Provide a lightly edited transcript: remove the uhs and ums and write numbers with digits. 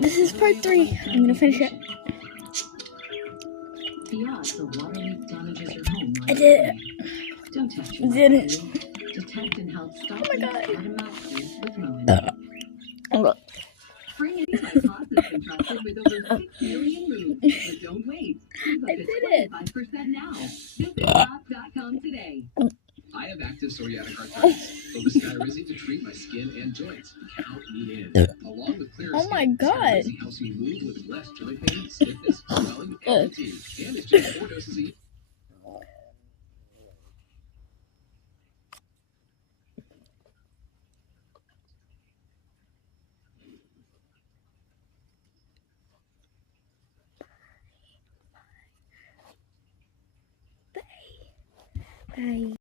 This is part 3. I'm gonna finish it. I did it. Didn't. Oh my god. Look. I did it. I have active psoriatic arthritis, so Skyrizi to treat my skin and joints. Count me in. Along with clear Oh my god. Skyrizi helps me move with less joint pain, stiffness, swelling, and fatigue. And it's just 4 doses a year. Bye.